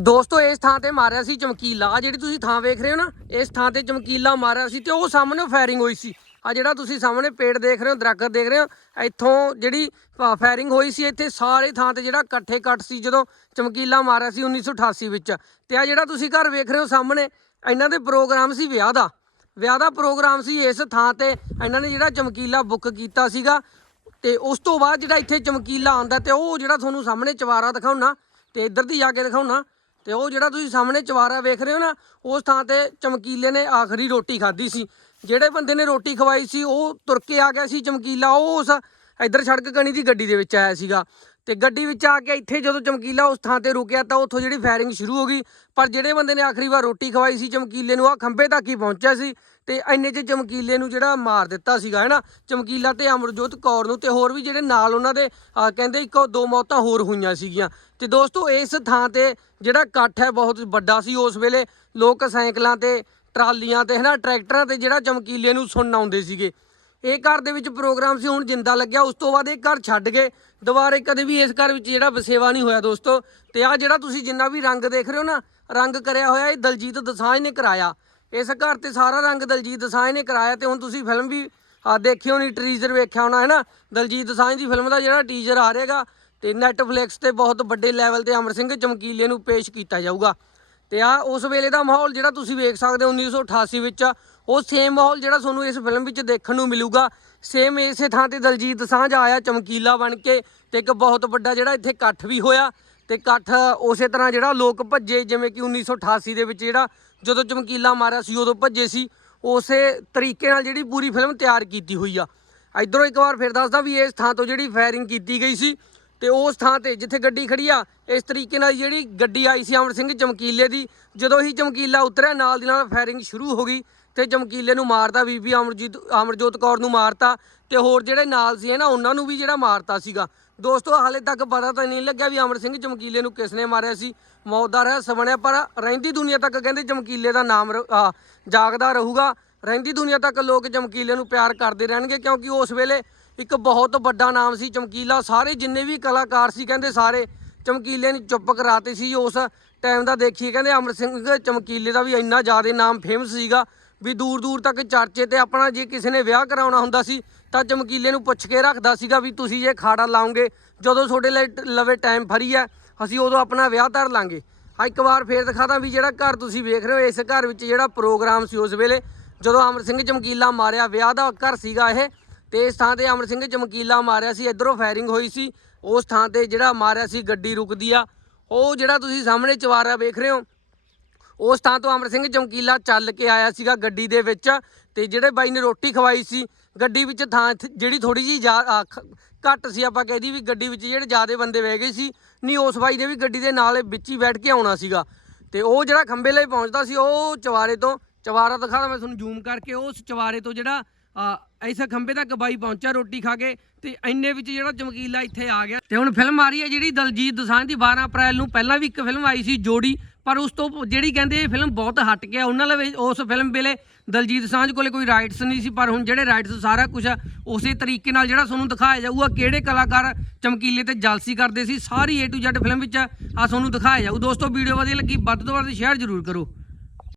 ਦੋਸਤੋ, ਇਸ ਥਾਂ ਤੇ ਮਾਰਿਆ ਸੀ ਚਮਕੀਲਾ। ਆਹ ਜਿਹੜੀ ਤੁਸੀਂ ਥਾਂ ਵੇਖ ਰਹੇ ਹੋ ਨਾ, ਇਸ ਥਾਂ ਤੇ ਚਮਕੀਲਾ ਮਾਰਿਆ ਸੀ ਤੇ ਉਹ ਸਾਹਮਣੇ ਫਾਇਰਿੰਗ ਹੋਈ ਸੀ। ਆ ਜਿਹੜਾ ਤੁਸੀਂ ਸਾਹਮਣੇ ਪੇੜ ਦੇਖ ਰਹੇ ਹੋ, ਦਰਖਤ ਦੇਖ ਰਹੇ ਹੋ, ਇੱਥੋਂ ਜਿਹੜੀ ਫਾਇਰਿੰਗ ਹੋਈ ਸੀ ਇੱਥੇ ਸਾਰੇ ਥਾਂ ਤੇ ਜਿਹੜਾ ਇਕੱਠੇ ਕੱਟ ਸੀ ਜਦੋਂ ਚਮਕੀਲਾ ਮਾਰਿਆ ਸੀ 1988 ਵਿੱਚ। ਤੇ ਆ ਜਿਹੜਾ ਤੁਸੀਂ ਘਰ ਵੇਖ ਰਹੇ ਹੋ ਸਾਹਮਣੇ, ਇਹਨਾਂ ਦੇ ਪ੍ਰੋਗਰਾਮ ਸੀ ਵਿਆਹ ਦਾ। ਵਿਆਹ ਦਾ ਪ੍ਰੋਗਰਾਮ ਸੀ ਇਸ ਥਾਂ ਤੇ, ਇਹਨਾਂ ਨੇ ਜਿਹੜਾ ਚਮਕੀਲਾ ਬੁੱਕ ਕੀਤਾ ਸੀਗਾ ਤੇ ਉਸ ਤੋਂ ਬਾਅਦ ਜਿਹੜਾ ਇੱਥੇ ਚਮਕੀਲਾ ਆਉਂਦਾ ਤੇ ਉਹ ਜਿਹੜਾ ਤੁਹਾਨੂੰ ਸਾਹਮਣੇ ਚਵਾਰਾ ਦਿਖਾਉਣਾ ਤੇ ਇੱਧਰ ਦੀ ਜਾ ਕੇ ਦਿਖਾਉਣਾ ਤੇ ਉਹ ਜਿਹੜਾ ਤੁਸੀਂ ਸਾਹਮਣੇ ਚਵਾਰਾ ਵੇਖ ਰਹੇ ਹੋ ਨਾ, ਉਸ ਥਾਂ ਤੇ ਚਮਕੀਲੇ ਨੇ ਆਖਰੀ ਰੋਟੀ ਖਾਧੀ ਸੀ। ਜਿਹੜੇ ਬੰਦੇ ਨੇ ਰੋਟੀ ਖਵਾਈ ਸੀ, ਉਹ ਤੁਰ ਕੇ ਆ ਗਿਆ ਸੀ ਚਮਕੀਲਾ, ਉਹ ਉਸ ਇੱਧਰ ਸੜਕ ਕਣੀ ਦੀ ਗੱਡੀ ਦੇ ਵਿੱਚ ਆਇਆ ਸੀਗਾ। ਤੇ ਗੱਡੀ ਵਿੱਚ ਆ ਕੇ ਇੱਥੇ ਜਦੋਂ ਚਮਕੀਲਾ ਉਸ ਥਾਂ ਤੇ ਰੁਕਿਆ ਤਾਂ ਉੱਥੋਂ ਜਿਹੜੀ ਫਾਇਰਿੰਗ ਸ਼ੁਰੂ ਹੋ ਗਈ। ਪਰ ਜਿਹੜੇ ਬੰਦੇ ਨੇ ਆਖਰੀ ਵਾਰ ਰੋਟੀ ਖਵਾਈ ਸੀ ਚਮਕੀਲੇ ਨੂੰ ਆ ਖੰਭੇ ਤੱਕ ਹੀ ਪਹੁੰਚਿਆ ਸੀ ਤੇ ਇੰਨੇ 'ਚ ਚਮਕੀਲੇ ਨੂੰ ਜਿਹੜਾ ਮਾਰ ਦਿੱਤਾ ਸੀਗਾ, ਹੈਨਾ? ਚਮਕੀਲਾ ਤੇ ਅਮਰਜੋਤ ਕੌਰ ਨੂੰ ਤੇ ਹੋਰ ਵੀ ਜਿਹੜੇ ਨਾਲ ਉਹਨਾਂ ਦੇ ਕਹਿੰਦੇ ਇੱਕੋ ਦੋ ਮੌਤਾਂ ਹੋਰ ਹੋਈਆਂ ਸੀਗੀਆਂ। ਤੇ ਦੋਸਤੋ, ਇਸ ਥਾਂ ਤੇ ਜਿਹੜਾ ਇਕੱਠ ਹੈ ਬਹੁਤ ਵੱਡਾ ਸੀ। ਉਸ ਵੇਲੇ ਲੋਕ ਸਾਈਕਲਾਂ ਤੇ, ਟਰਾਲੀਆਂ ਤੇ, ਹੈਨਾ? ਟਰੈਕਟਰਾਂ ਤੇ ਜਿਹੜਾ ਚਮਕੀਲੇ ਨੂੰ ਸੁਣਨ ਆਉਂਦੇ ਸੀਗੇ। ਇਹ ਘਰ ਦੇ ਵਿੱਚ ਪ੍ਰੋਗਰਾਮ ਸੀ, ਹੁਣ ਜਿੰਦਾ ਲੱਗਿਆ। ਉਸ ਤੋਂ ਬਾਅਦ ਇਹ ਘਰ ਛੱਡ ਗਏ। ਦੁਬਾਰੇ ਕਦੇ ਵੀ ਇਸ ਘਰ ਵਿੱਚ ਜਿਹੜਾ ਵਸੇਵਾ ਨਹੀਂ ਹੋਇਆ ਦੋਸਤੋ। ਤੇ ਆ ਜਿਹੜਾ ਤੁਸੀਂ ਜਿੰਨਾ ਵੀ ਰੰਗ ਦੇਖ ਰਹੇ ਹੋ ਨਾ, ਰੰਗ ਕਰਿਆ ਹੋਇਆ, ਇਹ ਦਲਜੀਤ ਦਸਾਂਝ ਨੇ ਕਰਾਇਆ। ਇਸ ਘਰ ਤੇ ਸਾਰਾ ਰੰਗ ਦਲਜੀਤ ਦਸਾਂਝ ਨੇ ਕਰਾਇਆ ਤੇ ਹੁਣ ਤੁਸੀਂ ਫਿਲਮ ਵੀ ਆ ਦੇਖਿਓ, ਨਹੀਂ ਟੀਜ਼ਰ ਵੇਖਿਆ ਹੋਣਾ ਹੈ ਨਾ ਦਲਜੀਤ ਦਸਾਂਝ ਦੀ ਫਿਲਮ ਦਾ ਜਿਹੜਾ ਟੀਜ਼ਰ ਆ ਰਿਹਾਗਾ, ਤੇ ਨੈਟਫਲਿਕਸ ਤੇ ਬਹੁਤ ਵੱਡੇ ਲੈਵਲ ਤੇ ਅਮਰ ਸਿੰਘ ਚਮਕੀਲੇ ਨੂੰ ਪੇਸ਼ ਕੀਤਾ ਜਾਊਗਾ। ਤੇ ਆ ਉਸ ਵੇਲੇ ਦਾ ਮਾਹੌਲ ਜਿਹੜਾ ਤੁਸੀਂ ਵੇਖ ਸਕਦੇ ਹੋ 1988 ਵਿੱਚ, ਉਹ ਸੇਮ ਮਾਹੌਲ ਜਿਹੜਾ ਤੁਹਾਨੂੰ ਇਸ ਫਿਲਮ ਵਿੱਚ ਦੇਖਣ ਨੂੰ ਮਿਲੂਗਾ। ਸੇਮ ਇਸੇ ਥਾਂ ਤੇ ਦਲਜੀਤ ਸਾਂਝ ਆਇਆ, ਚਮਕੀਲਾ ਬਣ ਕੇ ਤੇ ਇੱਕ ਬਹੁਤ ਵੱਡਾ ਜਿਹੜਾ ਇੱਥੇ ਇਕੱਠ ਵੀ ਹੋਇਆ। ਤੇ ਇਕੱਠ ਉਸੇ ਤਰ੍ਹਾਂ ਜਿਹੜਾ ਲੋਕ ਭੱਜੇ, ਜਿਵੇਂ ਕਿ 1988 ਦੇ ਵਿੱਚ ਜਿਹੜਾ ਜਦੋਂ ਚਮਕੀਲਾ ਮਾਰਿਆ ਸੀ, ਉਦੋਂ ਭੱਜੇ ਸੀ। ਉਸੇ ਤਰੀਕੇ ਨਾਲ ਜਿਹੜੀ ਪੂਰੀ ਫਿਲਮ ਤਿਆਰ ਕੀਤੀ ਹੋਈ ਆ। ਇਧਰੋਂ ਇੱਕ ਵਾਰ ਫਿਰ ਦੱਸਦਾ ਵੀ ਇਸ ਥਾਂ ਤੋਂ ਜਿਹੜੀ ਫਾਇਰਿੰਗ ਕੀਤੀ ਗਈ ਸੀ ਤੇ ਉਸ ਥਾਂ ਤੇ ਜਿੱਥੇ ਗੱਡੀ ਖੜੀ ਆ ਇਸ ਤਰੀਕੇ ਨਾਲ ਜਿਹੜੀ ਗੱਡੀ ਆਈ ਸੀ ਅਮਰ ਸਿੰਘ ਚਮਕੀਲੇ ਦੀ ਜਦੋਂ ਹੀ ਚਮਕੀਲਾ ਉਤਰਿਆ ਨਾਲ ਦੀ ਨਾਲ ਫਾਇਰਿੰਗ ਸ਼ੁਰੂ ਹੋ ਗਈ ਤੇ ਚਮਕੀਲੇ ਨੂੰ ਮਾਰਤਾ ਬੀਬੀ ਅਮਰਜੀਤ ਅਮਰਜੋਤ ਕੌਰ ਨੂੰ ਮਾਰਤਾ ਤੇ ਹੋਰ ਜਿਹੜੇ ਨਾਲ ਸੀ ਨਾ ਉਹਨਾਂ ਨੂੰ ਵੀ ਜਿਹੜਾ ਮਾਰਤਾ ਸੀਗਾ। ਦੋਸਤੋ ਹਾਲੇ ਤੱਕ ਪਤਾ ਤਾਂ ਨਹੀਂ ਲੱਗਿਆ ਵੀ ਅਮਰ ਸਿੰਘ ਚਮਕੀਲੇ ਨੂੰ ਕਿਸ ਨੇ ਮਾਰਿਆ ਸੀ। ਮੌਤ ਦਾ ਰਹੱਸ ਬਣਿਆ ਪਰ ਰਹਿੰਦੀ ਦੁਨੀਆ ਤੱਕ ਕਹਿੰਦੇ ਚਮਕੀਲੇ ਦਾ ਨਾਮ ਰ- ਆ, ਜਾਗਦਾ ਰਹੂਗਾ। ਰਹਿੰਦੀ ਦੁਨੀਆ ਤੱਕ ਲੋਕ ਚਮਕੀਲੇ ਨੂੰ ਪਿਆਰ ਕਰਦੇ ਰਹਿਣਗੇ ਕਿਉਂਕਿ ਉਸ ਵੇਲੇ ਇੱਕ ਬਹੁਤ ਵੱਡਾ ਨਾਮ ਸੀ ਚਮਕੀਲਾ। ਸਾਰੇ ਜਿੰਨੇ ਵੀ ਕਲਾਕਾਰ ਸੀ ਕਹਿੰਦੇ ਸਾਰੇ ਚਮਕੀਲੇ ਨੇ ਚੁੱਪ ਕਰਾਤੇ ਸੀ। ਉਸ ਟਾਈਮ ਦਾ ਦੇਖੀਏ ਕਹਿੰਦੇ ਅਮਰ ਸਿੰਘ ਚਮਕੀਲੇ ਦਾ ਵੀ ਇੰਨਾ ਜ਼ਿਆਦਾ ਨਾਮ ਫੇਮਸ ਸੀਗਾ ਵੀ ਦੂਰ ਦੂਰ ਤੱਕ ਚਰਚੇ ਤੇ ਆਪਣਾ ਜੇ ਕਿਸੇ ਨੇ ਵਿਆਹ ਕਰਾਉਣਾ ਹੁੰਦਾ ਸੀ ਤਾਂ ਚਮਕੀਲੇ ਨੂੰ ਪੁੱਛ ਕੇ ਰੱਖਦਾ ਸੀਗਾ ਵੀ ਤੁਸੀਂ ਇਹ ਖਾੜਾ ਲਾਉਂਗੇ ਜਦੋਂ ਤੁਹਾਡੇ ਲਈ ਟ- ਲਵੇ ਟਾਈਮ ਫਰੀ ਹੈ, ਅਸੀਂ ਉਦੋਂ ਆਪਣਾ ਵਿਆਹ ਧਰ ਲਾਂਗੇ। ਆ ਇੱਕ ਵਾਰ ਫੇਰ ਦਿਖਾਦਾ ਵੀ ਜਿਹੜਾ ਘਰ ਤੁਸੀਂ ਵੇਖ ਰਹੇ ਹੋ, ਇਸ ਘਰ ਵਿੱਚ ਜਿਹੜਾ ਪ੍ਰੋਗਰਾਮ ਸੀ ਉਸ ਵੇਲੇ, ਜਦੋਂ ਅਮਰ ਸਿੰਘ ਚਮਕੀਲਾ ਮਾਰਿਆ, ਵਿਆਹ ਦਾ ਘਰ ਸੀਗਾ ਇਹ ਤੇ ਇਸ ਥਾਂ ਤੇ ਅਮਰ ਸਿੰਘ ਚਮਕੀਲਾ ਮਾਰਿਆ ਸੀ, ਇਧਰੋਂ ਫਾਇਰਿੰਗ ਹੋਈ ਸੀ, ਉਸ ਥਾਂ ਤੇ ਜਿਹੜਾ ਮਾਰਿਆ ਸੀ ਗੱਡੀ ਰੁਕਦੀ ਆ, ਉਹ ਜਿਹੜਾ ਤੁਸੀਂ ਸਾਹਮਣੇ ਚਵਾਰਾ ਵੇਖ ਰਹੇ ਹੋ, ਉਸ ਥਾਂ ਤੋਂ ਅਮਰ ਸਿੰਘ ਚਮਕੀਲਾ ਚੱਲ ਕੇ ਆਇਆ ਸੀਗਾ ਗੱਡੀ ਦੇ ਵਿੱਚ ਤੇ ਜਿਹੜੇ ਬਾਈ ਨੇ ਰੋਟੀ ਖਵਾਈ ਸੀ, ਗੱਡੀ ਵਿੱਚ ਥਾਂ ਥ- ਜਿਹੜੀ ਥੋੜੀ ਜੀ ਘੱਟ ਸੀ ਆਪਾਂ ਕਹਿਦੀ ਵੀ ਗੱਡੀ ਵਿੱਚ ਜਿਹੜੇ ਜ਼ਿਆਦੇ ਬੰਦੇ ਬਹਿ ਗਏ ਸੀ, ਨਹੀਂ ਉਸ ਬਾਈ ਨੇ ਵੀ ਗੱਡੀ ਦੇ ਨਾਲ ਵਿੱਚ ਹੀ ਬੈਠ ਕੇ ਆਉਣਾ ਸੀਗਾ ਤੇ ਉਹ ਜਿਹੜਾ ਖੰਬੇ ਲਈ ਪਹੁੰਚਦਾ ਸੀ, ਉਹ ਚਵਾਰੇ ਤੋਂ, ਚਵਾਰਾ ਦਿਖਾਦਾ ਮੈਂ ਤੁਹਾਨੂੰ ਜ਼ੂਮ ਕਰਕੇ, ਉਸ ਚਵਾਰੇ ਤੋਂ ਜਿਹੜਾ ਐਸਾ ਖੰਬੇ ਤੱਕ ਬਾਈ ਪਹੁੰਚਾ ਰੋਟੀ ਖਾ ਕੇ ਤੇ ਇੰਨੇ ਵਿੱਚ ਜਿਹੜਾ ਚਮਕੀਲਾ ਇੱਥੇ ਆ ਗਿਆ। ਤੇ ਹੁਣ ਫਿਲਮ ਆ ਰਹੀ ਹੈ ਜਿਹੜੀ ਦਲਜੀਤ ਦੋਸਾਂਝ ਦੀ 12 ਅਪ੍ਰੈਲ ਨੂੰ। ਪਹਿਲਾਂ ਵੀ ਇੱਕ ਫਿਲਮ ਆਈ ਸੀ ਜੋੜੀ, ਪਰ ਉਸ ਤੋਂ ਜਿਹੜੀ ਕਹਿੰਦੇ ਇਹ ਫਿਲਮ ਬਹੁਤ ਹਟ ਗਿਆ। ਉਹਨਾਂ ਲਵੇ ਉਸ ਫਿਲਮ ਵੇਲੇ ਦਲਜੀਤ ਸਾਂਝ ਕੋਲੇ ਕੋਈ ਰਾਈਟਸ ਨਹੀਂ ਸੀ, ਪਰ ਹੁਣ ਜਿਹੜੇ ਰਾਈਟਸ ਸਾਰਾ ਕੁਝ ਉਸੇ ਤਰੀਕੇ ਨਾਲ ਜਿਹੜਾ ਤੁਹਾਨੂੰ ਦਿਖਾਇਆ ਜਾਊਗਾ, ਕਿਹੜੇ ਕਲਾਕਾਰ ਚਮਕੀਲੇ ਤੇ ਜਲਸੀ ਕਰਦੇ ਸੀ, ਸਾਰੀ A to Z ਫਿਲਮ ਵਿੱਚ ਆ ਤੁਹਾਨੂੰ ਦਿਖਾਇਆ ਜਾਊ। ਦੋਸਤੋ ਵੀਡੀਓ ਵਧੀਆ ਲੱਗੀ, ਵੱਧ ਤੋਂ ਵੱਧ ਸ਼ੇਅਰ ਜ਼ਰੂਰ ਕਰੋ।